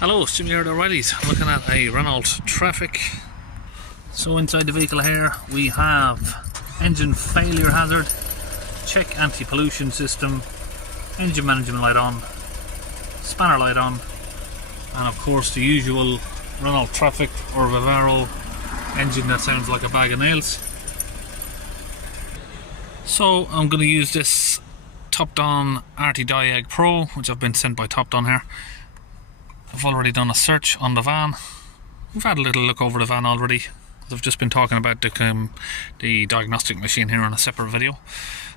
Hello, Jim here at O'Reilly's, looking at a Renault Trafic. So inside the vehicle here we have engine failure hazard, check anti-pollution system, engine management light on, spanner light on, and of course the usual Renault Trafic or Vivaro engine that sounds like a bag of nails. So I'm going to use this Top-Down RT Diag Pro, which I've been sent by Top-Down here. I've already done a search on the van. We've had a little look over the van already. I've just been talking about the diagnostic machine here on a separate video.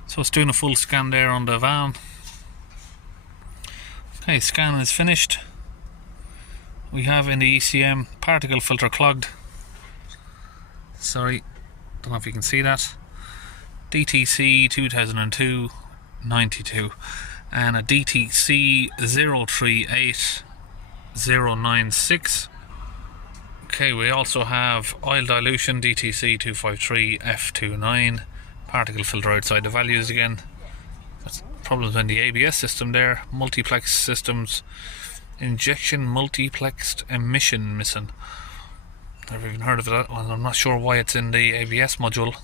So it's doing a full scan there on the van. Okay, scan is finished. We have in the ECM particle filter clogged. Sorry, don't know if you can see that. DTC200292 and a DTC038096. Okay, we also have oil dilution DTC253F29, particle filter outside the values again. That's problems in the ABS system there, multiplex systems, injection multiplexed emission missing. Never even heard of that one. I'm not sure why it's in the ABS module.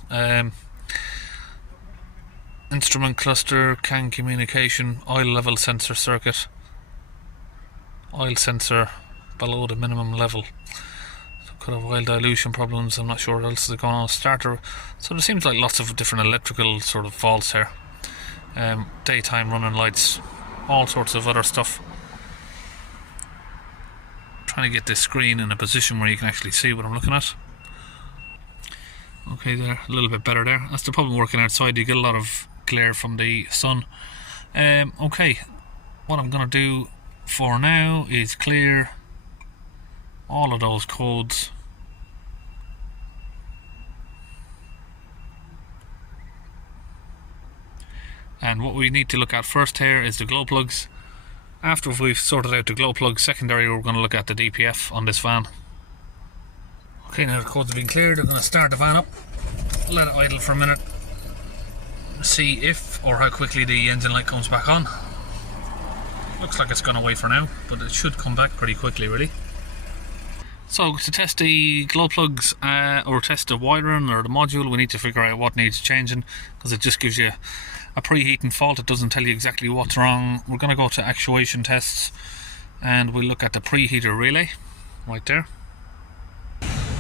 Instrument cluster, CAN communication, oil level sensor circuit, oil sensor below the minimum level. So could have oil dilution problems. I'm not sure what else is going on. Starter. So there seems like lots of different electrical sort of faults here. Daytime running lights, all sorts of other stuff. Trying to get this screen in a position where you can actually see what I'm looking at. Okay, there, a little bit better there. That's the problem working outside, you get a lot of glare from the sun. Okay, what I'm going to do for now is clear all of those codes. And what we need to look at first here is the glow plugs. After we've sorted out the glow plug secondary, we're going to look at the DPF on this van. Okay, now the codes have been cleared. We're going to start the van up, let it idle for a minute, see if or how quickly the engine light comes back on. Looks like it's gone away for now, but it should come back pretty quickly really. So to test the glow plugs or test the wiring or the module, we need to figure out what needs changing, because it just gives you a preheating fault. It doesn't tell you exactly what's wrong. We're going to go to actuation tests and we'll look at the preheater relay right there.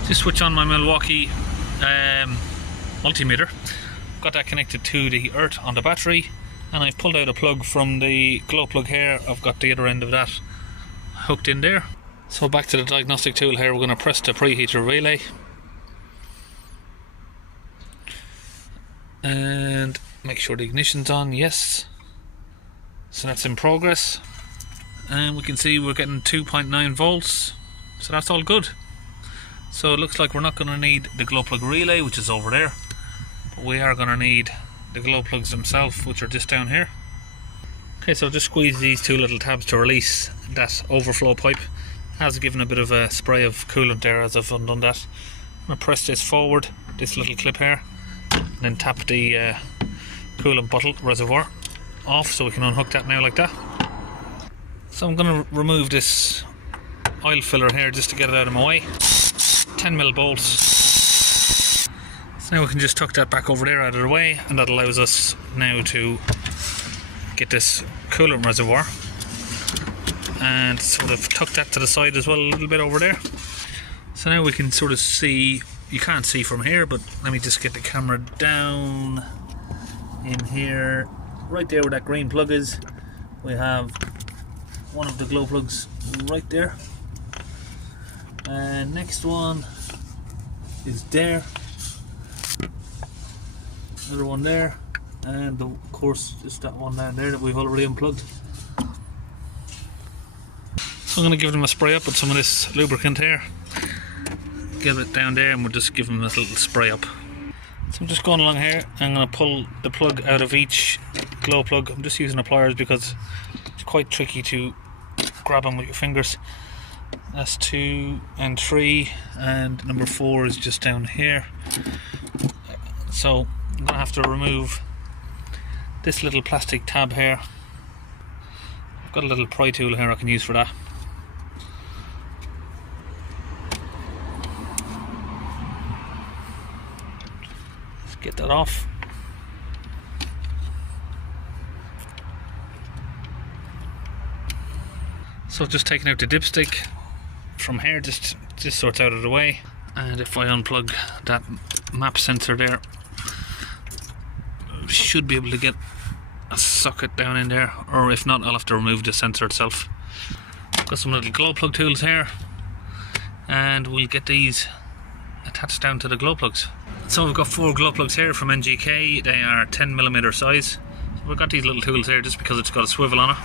Just switch on my Milwaukee multimeter. Got that connected to the earth on the battery, and I've pulled out a plug from the glow plug here. I've got the other end of that hooked in there. So back to the diagnostic tool here, we're going to press the preheater relay and make sure the ignition's on. Yes, so that's in progress, and we can see we're getting 2.9 volts, so that's all good. So it looks like we're not going to need the glow plug relay, which is over there, but we are going to need the glow plugs themselves, which are just down here. Okay, so just squeeze these two little tabs to release that overflow pipe. Has given a bit of a spray of coolant there as I've undone that. I'm going to press this forward, this little clip here, and then tap the coolant bottle reservoir off, so we can unhook that now like that. So I'm going to remove this oil filler here just to get it out of my way. 10mm bolts. So now we can just tuck that back over there out of the way, and that allows us now to get this coolant reservoir and sort of tuck that to the side as well a little bit over there. So now we can sort of see, you can't see from here, but let me just get the camera down in here. Right there where that green plug is, we have one of the glow plugs right there, and next one is there, another one there, and of course just that one down there that we've already unplugged. So I'm going to give them a spray up with some of this lubricant here, give it down there, and we'll just give them this little spray up. So I'm just going along here. I'm going to pull the plug out of each glow plug. I'm just using the pliers because it's quite tricky to grab them with your fingers. That's 2 and 3, and number 4 is just down here. So I'm going to have to remove this little plastic tab here. I've got a little pry tool here I can use for that. Let's get that off. So just taking out the dipstick from here, just sorts out of the way. And if I unplug that map sensor there, should be able to get a socket down in there, or if not, I'll have to remove the sensor itself. Got some little glow plug tools here, and we'll get these attached down to the glow plugs. So we've got 4 glow plugs here from NGK. They are 10mm size. So we've got these little tools here just because it's got a swivel on it.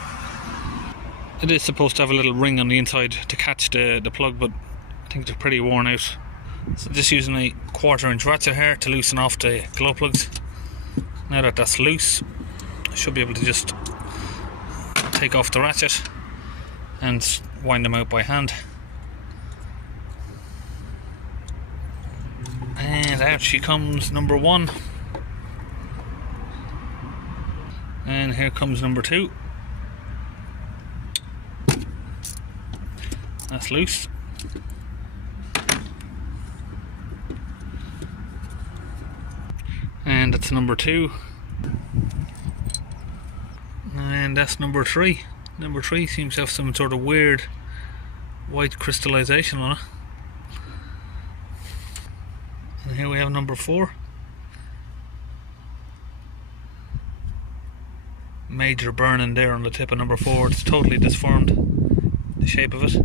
It is supposed to have a little ring on the inside to catch the plug, but I think they're pretty worn out. So just using a 1/4" ratchet here to loosen off the glow plugs. Now that that's loose, I should be able to just take off the ratchet and wind them out by hand. And out she comes, number 1. And here comes number 2. That's loose. And that's number 2. And that's number 3. Number 3 seems to have some sort of weird white crystallization on it. And here we have number 4. Major burning there on the tip of number 4. It's totally disformed, the shape of it.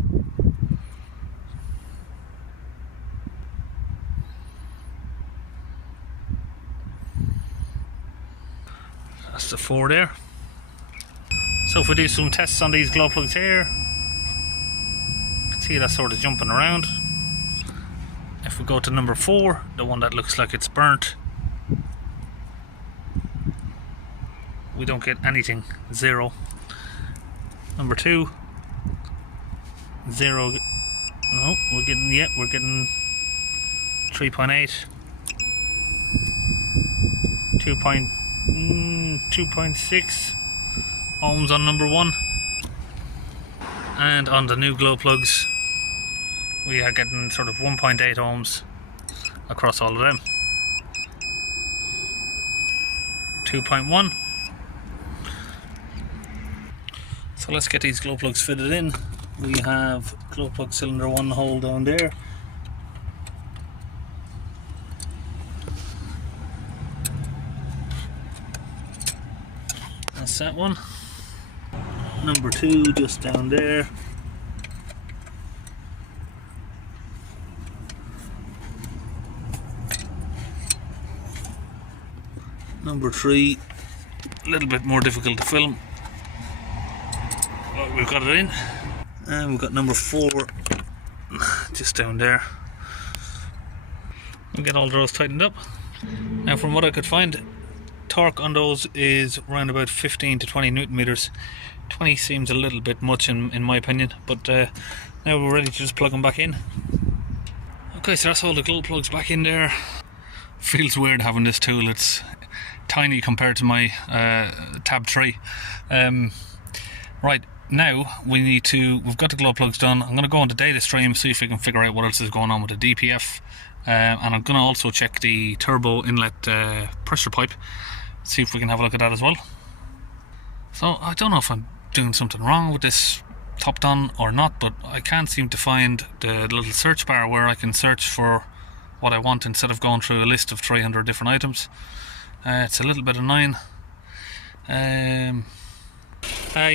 That's the 4 there. So if we do some tests on these glow plugs here, you can see that sort of jumping around. If we go to number 4, the one that looks like it's burnt, we don't get anything, 0. Number 2, 0. No, we're getting 3.8, 2.6 ohms on number 1. And on the new glow plugs, we are getting sort of 1.8 ohms across all of them. 2.1. So let's get these glow plugs fitted in. We have glow plug cylinder 1 hole down there. That's that one. Number 2 just down there. Number 3, a little bit more difficult to film, but we've got it in. And we've got number 4 just down there. We'll get all those tightened up. Now from what I could find, torque on those is around about 15 to 20 Newton meters. 20 seems a little bit much in my opinion, but now we're ready to just plug them back in. Okay, so that's all the glow plugs back in there. Feels weird having this tool. It's tiny compared to my tab 3. Right, now we've got the glow plugs done. I'm going to go on the data stream, see if we can figure out what else is going on with the DPF, and I'm going to also check the turbo inlet pressure pipe, see if we can have a look at that as well. So I don't know if I'm doing something wrong with this top done or not, but I can't seem to find the little search bar where I can search for what I want instead of going through a list of 300 different items. It's a little bit annoying. You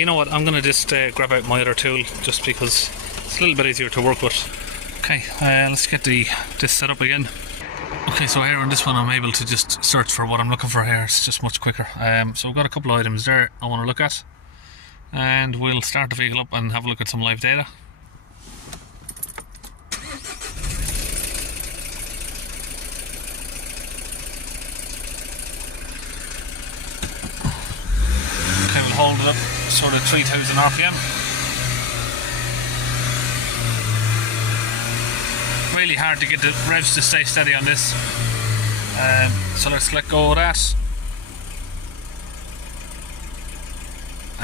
know what, I'm going to just grab out my other tool just because it's a little bit easier to work with. Okay, let's get this set up again. Okay, so here on this one I'm able to just search for what I'm looking for here. It's just much quicker. So we've got a couple of items there I want to look at, and we'll start the vehicle up and have a look at some live data. Okay, we'll hold it up sort of 3000 RPM. Really hard to get the revs to stay steady on this, so let's let go of that.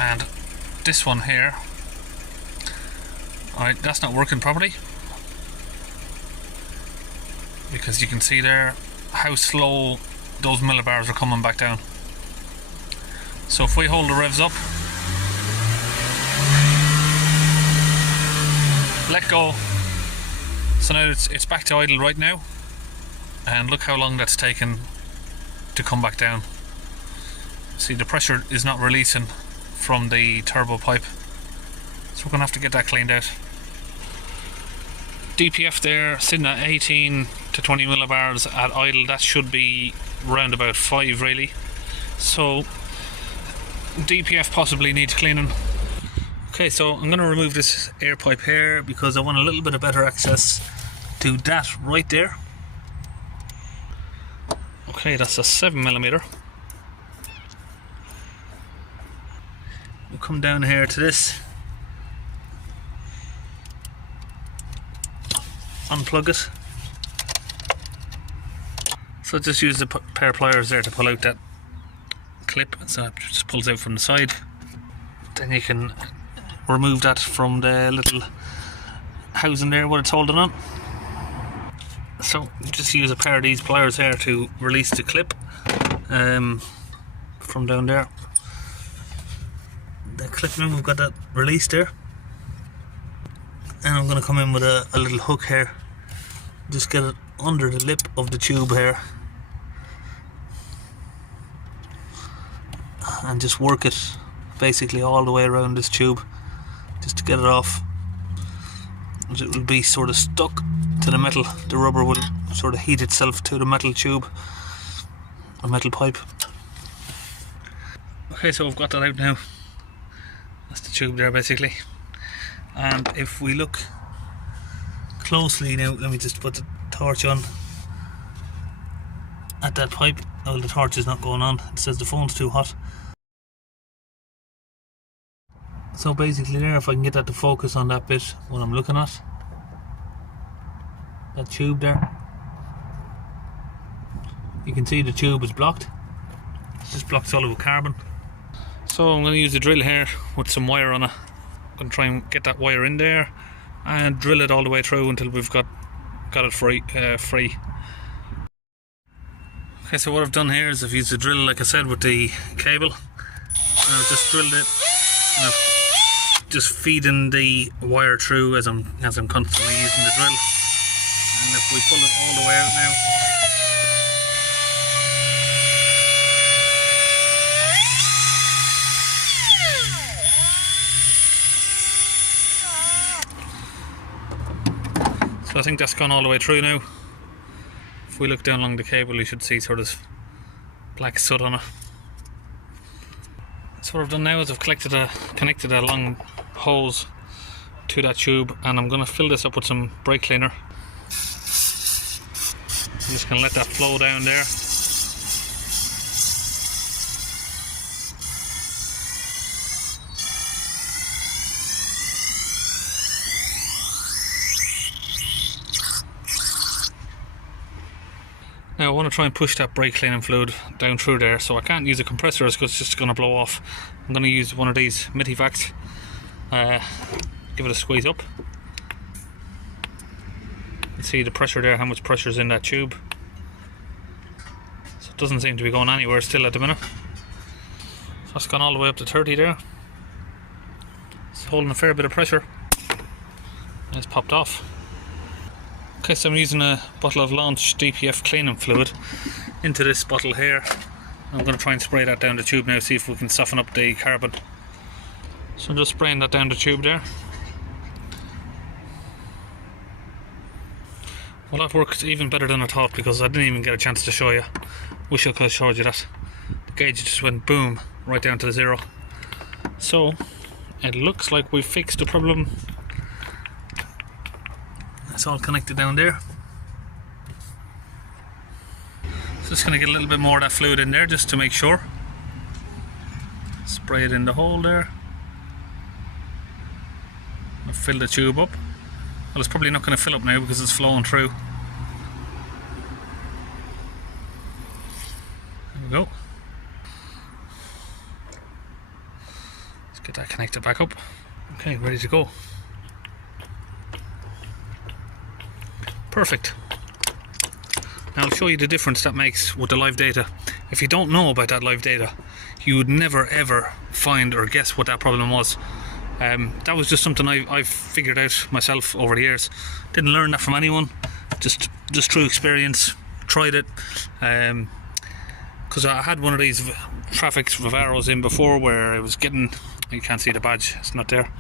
and this one here. Alright, that's not working properly, because you can see there how slow those millibars are coming back down. So if we hold the revs up, let go, so now it's back to idle right now, and look how long that's taken to come back down. See, the pressure is not releasing from the turbo pipe, so we're going to have to get that cleaned out. DPF there sitting at 18 to 20 millibars at idle. That should be round about 5 really, so DPF possibly needs cleaning. Okay, so I'm going to remove this air pipe here because I want a little bit of better access to that right there. Okay, that's a 7mm. We'll come down here to this, unplug it. So just use the pair of pliers there to pull out that clip, so it just pulls out from the side. Then you can remove that from the little housing there, what it's holding on. So just use a pair of these pliers here to release the clip from down there. The clip, now we've got that released there, and I'm going to come in with a little hook here, just get it under the lip of the tube here, and just work it basically all the way around this tube just to get it off. It will be sort of stuck to the metal. The rubber will sort of heat itself to the metal tube or metal pipe. Okay, so I've got that out now. That's the tube there basically, and if we look closely now, let me just put the torch on at that pipe. Oh, the torch is not going on, it says the phone's too hot. So basically there, if I can get that to focus on that bit, what I'm looking at, that tube there, you can see the tube is blocked. It's just blocked solid with carbon. So I'm going to use a drill here with some wire on it. I'm going to try and get that wire in there and drill it all the way through until we've got it free. Okay, so what I've done here is I've used a drill, like I said, with the cable, and I've just drilled it, and I've just feeding the wire through as I'm constantly using the drill. And if we pull it all the way out now, so I think that's gone all the way through now. If we look down along the cable, you should see sort of black soot on it. So what I've done now is I've connected a long hose to that tube, and I'm going to fill this up with some brake cleaner. I'm just going to let that flow down there. Now I want to try and push that brake cleaning fluid down through there, so I can't use a compressor because it's just going to blow off. I'm going to use one of these Mitivacs, give it a squeeze up. You can see the pressure there, how much pressure is in that tube. So it doesn't seem to be going anywhere still at the minute. So it's gone all the way up to 30 there. It's holding a fair bit of pressure. And it's popped off. Okay, so I'm using a bottle of Launch DPF cleaning fluid into this bottle here. I'm going to try and spray that down the tube now, see if we can soften up the carbon. So I'm just spraying that down the tube there. Well, that worked even better than I thought, because I didn't even get a chance to show you. Wish I could have showed you that. The gauge just went boom, right down to the zero. So it looks like we've fixed the problem. It's all connected down there. Just going to get a little bit more of that fluid in there just to make sure. Spray it in the hole there. I'll fill the tube up. Well, it's probably not going to fill up now because it's flowing through. There we go. Get that connected back up. Okay, ready to go. Perfect. Now I'll show you the difference that makes with the live data. If you don't know about that live data, you would never ever find or guess what that problem was. That was just something I've figured out myself over the years. Didn't learn that from anyone, just through experience. Tried it, because I had one of these Trafic Vivaros in before where it was getting, you can't see the badge, it's not there,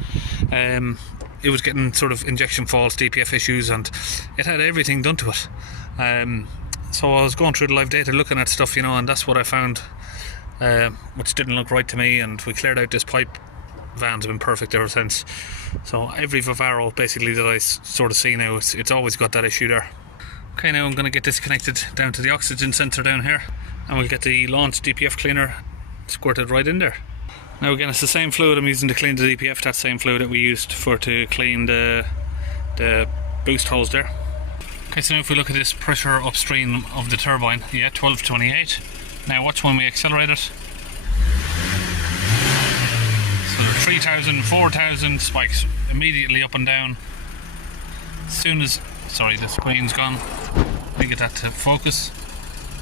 it was getting sort of injection faults, DPF issues, and it had everything done to it. So I was going through the live data looking at stuff, you know, and that's what I found, which didn't look right to me, and we cleared out this pipe. Van's been perfect ever since. So every Vivaro basically that I sort of see now, it's always got that issue there. Okay, now I'm going to get this connected down to the oxygen sensor down here, and we'll get the launch DPF cleaner squirted right in there. Now again, it's the same fluid I'm using to clean the DPF, that same fluid that we used to clean the boost hose there. Okay, so now if we look at this pressure upstream of the turbine, yeah, 1228. Now watch when we accelerate it. So there are 3,000, 4,000 spikes immediately up and down. As soon as, sorry, the screen's gone. Let me get that to focus.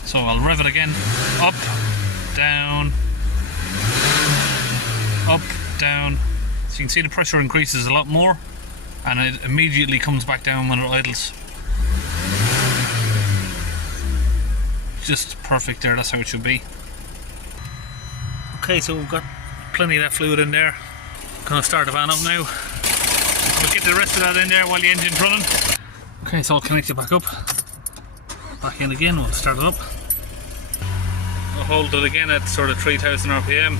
So I'll rev it again. Up, down, up, down. So you can see the pressure increases a lot more, and it immediately comes back down when it idles. Just perfect there, that's how it should be. Okay, so we've got plenty of that fluid in there. Gonna start the van up now. We'll get the rest of that in there while the engine's running. Okay, it's all connected back up. Back in again, we'll start it up. We'll hold it again at sort of 3,000 RPM.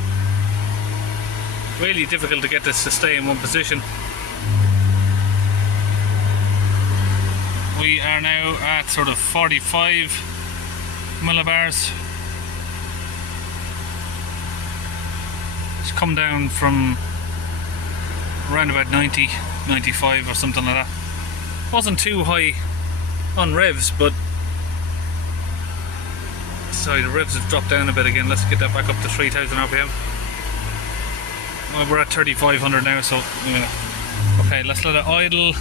Really difficult to get this to stay in one position. We are now at sort of 45 millibars. It's come down from around about 90, 95 or something like that. Wasn't too high on revs, but sorry, the revs have dropped down a bit again. Let's get that back up to 3,000 RPM. Well, we're at 3,500 now, so okay, let's let it idle.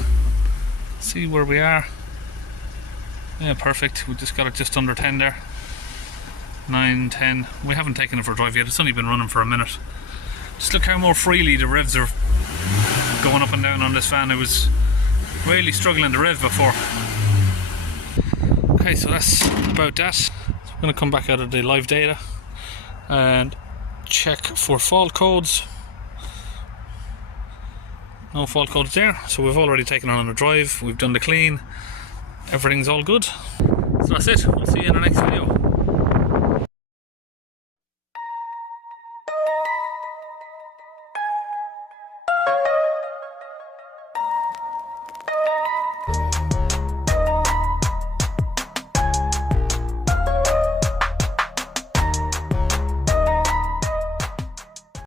See where we are. Yeah, perfect. We just got it just under 10 there. 9, 10. We haven't taken it for a drive yet. It's only been running for a minute. Just look how more freely the revs are going up and down on this van. It was really struggling to rev before. Okay, so that's about that. So I'm going to come back out of the live data and check for fault codes. No fault codes there, so we've already taken on a drive, we've done the clean, everything's all good. So that's it, we'll see you in the next video.